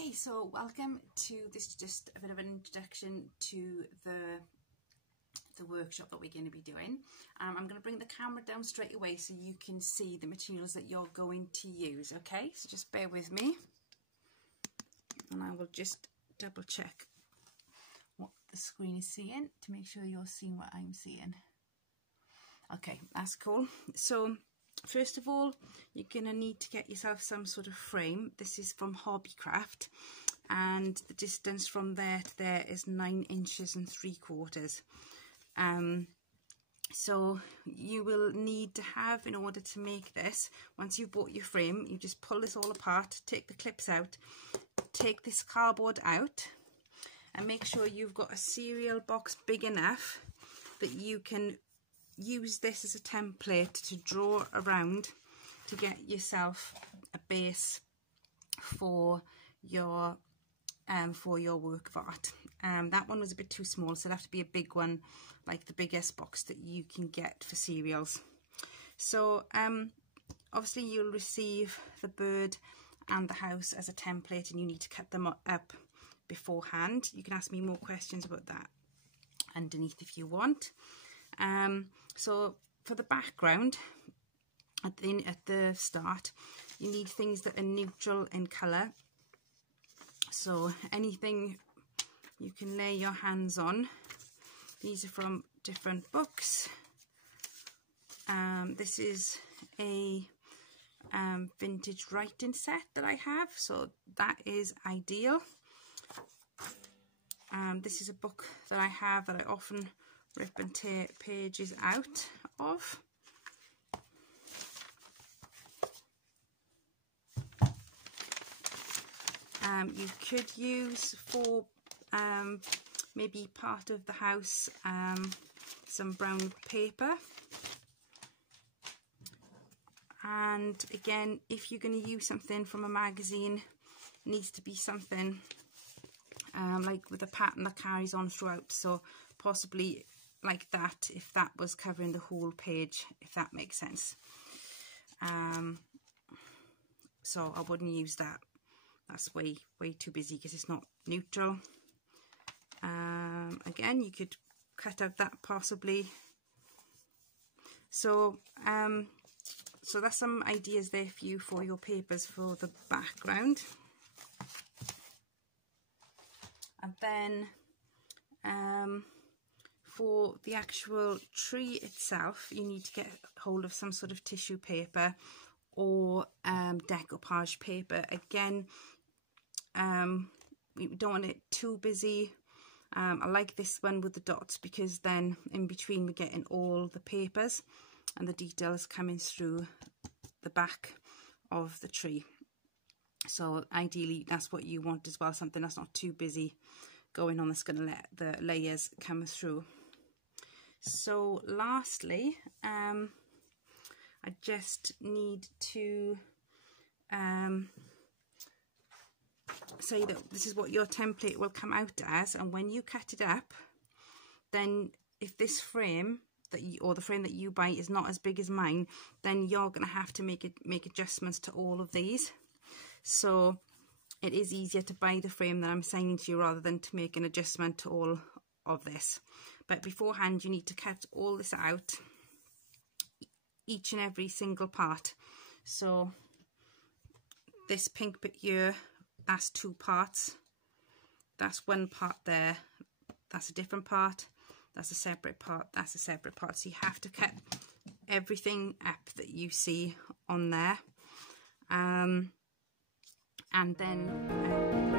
Okay, so welcome to this, just a bit of an introduction to the workshop that we're going to be doing. I'm going to bring the camera down straight away so you can see the materials that you're going to use. Okay, so just bear with me and I will just double check what the screen is seeing to make sure you're seeing what I'm seeing. Okay, that's cool. So first of all, you're going to need to get yourself some sort of frame. This is from Hobbycraft and the distance from there to there is 9 inches and 3/4. So you will need to have, in order to make this, once you've bought your frame, you just pull this all apart, take the clips out, take this cardboard out and make sure you've got a cereal box big enough that you can use this as a template to draw around to get yourself a base for your work of art. That one was a bit too small, so it'll have to be a big one, like the biggest box that you can get for cereals. So obviously you'll receive the bird and the house as a template and you need to cut them up beforehand. You can ask me more questions about that underneath if you want. So for the background, at the start, you need things that are neutral in colour. So anything you can lay your hands on. These are from different books. This is a vintage writing set that I have, so that is ideal. This is a book that I have that I often rip and tear pages out of. You could use for maybe part of the house some brown paper, and again, if you're going to use something from a magazine, it needs to be something like with a pattern that carries on throughout, so possibly like that, if that was covering the whole page, if that makes sense. So I wouldn't use that. That's way too busy because it's not neutral. Again, you could cut out that possibly. So so that's some ideas there for you for your papers for the background. And then for the actual tree itself, you need to get hold of some sort of tissue paper or decoupage paper. Again, we don't want it too busy. I like this one with the dots because then in between we're getting all the papers and the details coming through the back of the tree. So ideally that's what you want as well, something that's not too busy going on, that's going to let the layers come through. So lastly, I just need to say that this is what your template will come out as, and when you cut it up, then if this frame that you, or the frame that you buy, is not as big as mine, then you're going to have to make adjustments to all of these. So it is easier to buy the frame that I'm saying to you rather than to make an adjustment to all of this. But beforehand you need to cut all this out, each and every single part. So this pink bit here, that's 2 parts. That's 1 part there. That's a different part. That's a separate part. That's a separate part. So you have to cut everything up that you see on there. And then